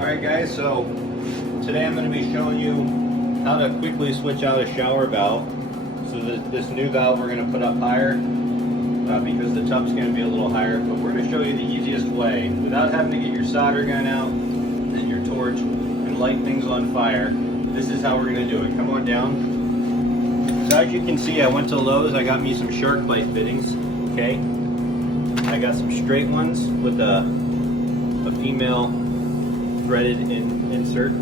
Alright guys, so today I'm going to be showing you how to quickly switch out a shower valve. So this new valve we're going to put up higher because the tub's going to be a little higher, but we're going to show you the easiest way without having to get your solder gun out and your torch and light things on fire. This is how we're going to do it. Come on down. So as you can see, I went to Lowe's, I got me some SharkBite fittings, okay? I got some straight ones with a female threaded insert.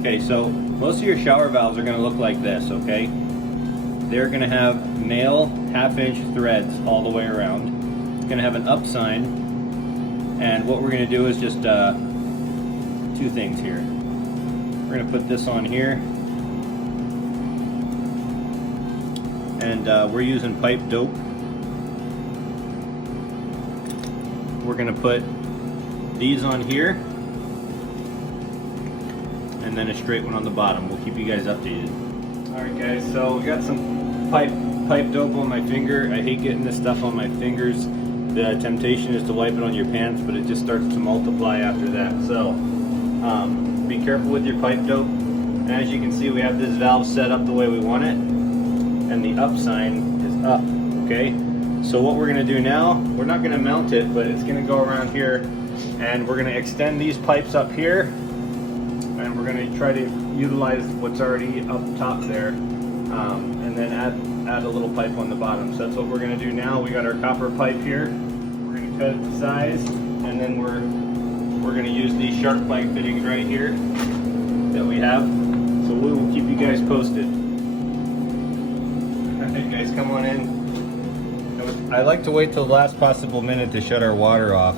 Okay, so most of your shower valves are going to look like this, okay? They're going to have male half-inch threads all the way around. It's going to have an up sign, and what we're going to do is just two things here. We're going to put this on here, and we're using pipe dope. We're going to put these on here, and then a straight one on the bottom. We'll keep you guys updated. Alright guys, so we got some pipe dope on my finger. I hate getting this stuff on my fingers. The temptation is to wipe it on your pants, but it just starts to multiply after that. So be careful with your pipe dope. And as you can see, we have this valve set up the way we want it, and the up sign is up, okay? So what we're going to do now, we're not going to mount it, but it's going to go around here, and we're going to extend these pipes up here, and we're going to try to utilize what's already up top there, and then add a little pipe on the bottom. So that's what we're going to do now. We got our copper pipe here. We're going to cut it to size, and then we're going to use these SharkBite fittings right here that we have. So we will keep you guys posted. Alright guys, come on in. I like to wait till the last possible minute to shut our water off.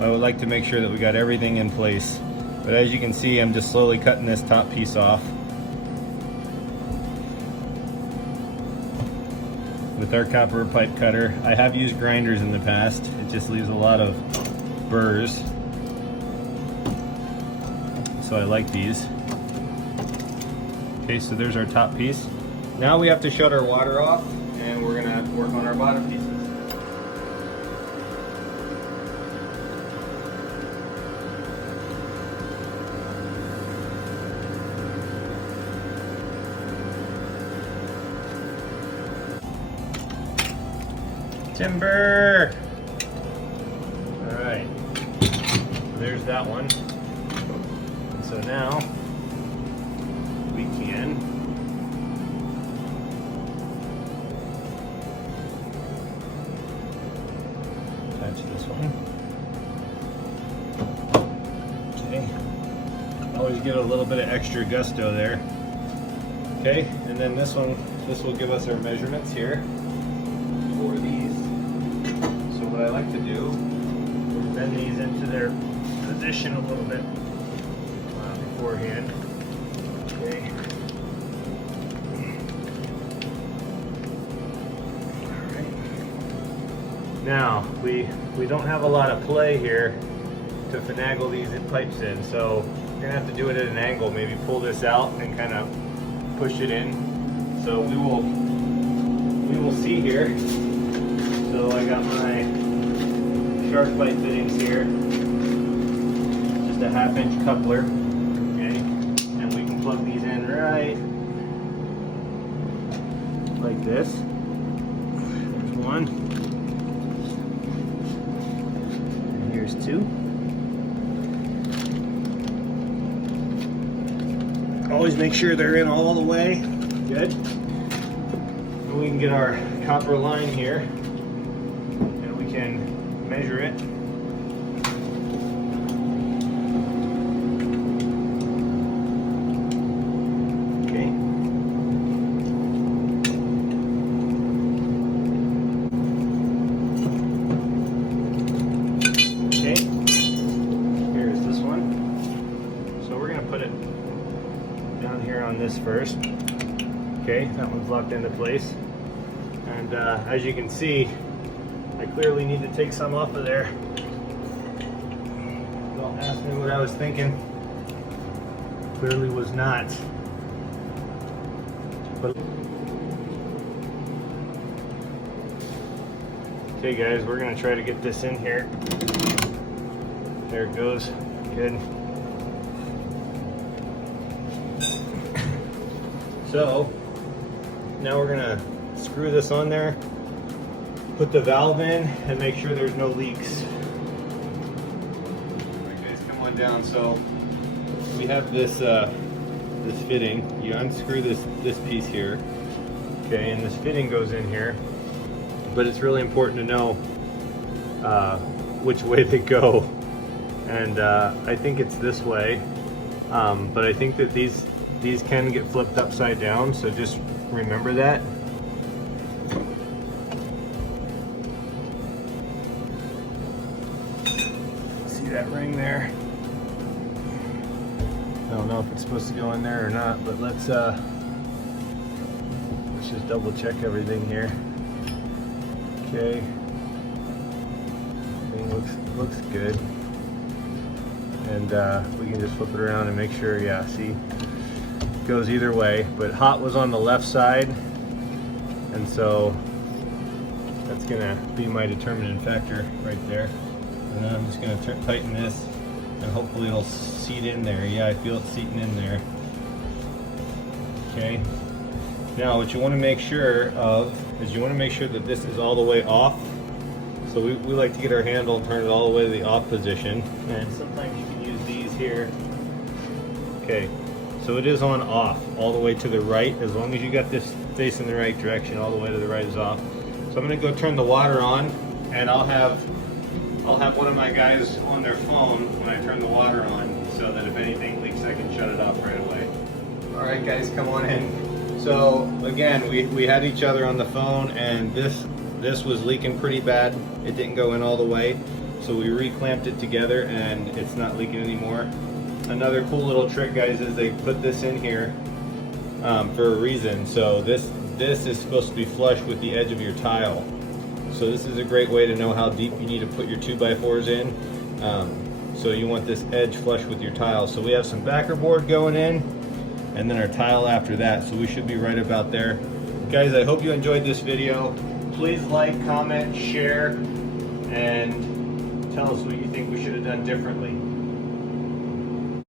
I would like to make sure that we got everything in place. But as you can see, I'm just slowly cutting this top piece off with our copper pipe cutter. I have used grinders in the past. It just leaves a lot of burrs. So I like these. Okay, so there's our top piece. Now we have to shut our water off, and we're gonna work on our bottom pieces. Timber! Alright, so there's that one. And so now we can attach this one. Okay, always get a little bit of extra gusto there. Okay, and then this one, this will give us our measurements here for these. What I like to do is bend these into their position a little bit beforehand. Okay. Alright. Now, we don't have a lot of play here to finagle these pipes in, so we're going to have to do it at an angle. Maybe pull this out and kind of push it in. So we will see here. So I got my SharkBite fittings here, just a half-inch coupler, okay, and we can plug these in right like this. There's one, and here's two. Always make sure they're in all the way. Good. And we can get our copper line here, and we can measure it. Okay. Okay. Here's this one. So we're going to put it down here on this first. Okay, that one's locked into place. And as you can see, I clearly need to take some off of there. Don't ask me what I was thinking. Clearly was not. But okay guys, we're gonna try to get this in here. There it goes. Good. So now we're gonna screw this on there, put the valve in, and make sure there's no leaks. Alright guys, come on down. So we have this this fitting. You unscrew this piece here, okay, and this fitting goes in here. But it's really important to know which way they go, and I think it's this way. But I think that these can get flipped upside down, so just remember that. See that ring there? I don't know if it's supposed to go in there or not, but let's just double check everything here. Okay, everything looks good, and we can just flip it around and make sure. Yeah, see, it goes either way. But hot was on the left side, and so that's gonna be my determining factor right there. And then I'm just gonna tighten this, and hopefully it'll seat in there. Yeah, I feel it seating in there. Okay. Now what you want to make sure of is you want to make sure that this is all the way off. So we like to get our handle and turn it all the way to the off position, and sometimes you can use these here. Okay, so it is on off all the way to the right. As long as you got this facing the right direction, all the way to the right is off. So I'm going to go turn the water on, and I'll have one of my guys on their phone when I turn the water on, so that if anything leaks I can shut it off right away. Alright guys, come on in. So again, we had each other on the phone, and this was leaking pretty bad. It didn't go in all the way, so we re-clamped it together and it's not leaking anymore. Another cool little trick, guys, is they put this in here for a reason. So this is supposed to be flush with the edge of your tile. So this is a great way to know how deep you need to put your 2x4s in. So you want this edge flush with your tile. So we have some backer board going in, and then our tile after that, so we should be right about there. Guys, I hope you enjoyed this video. Please like, comment, share, and tell us what you think we should have done differently.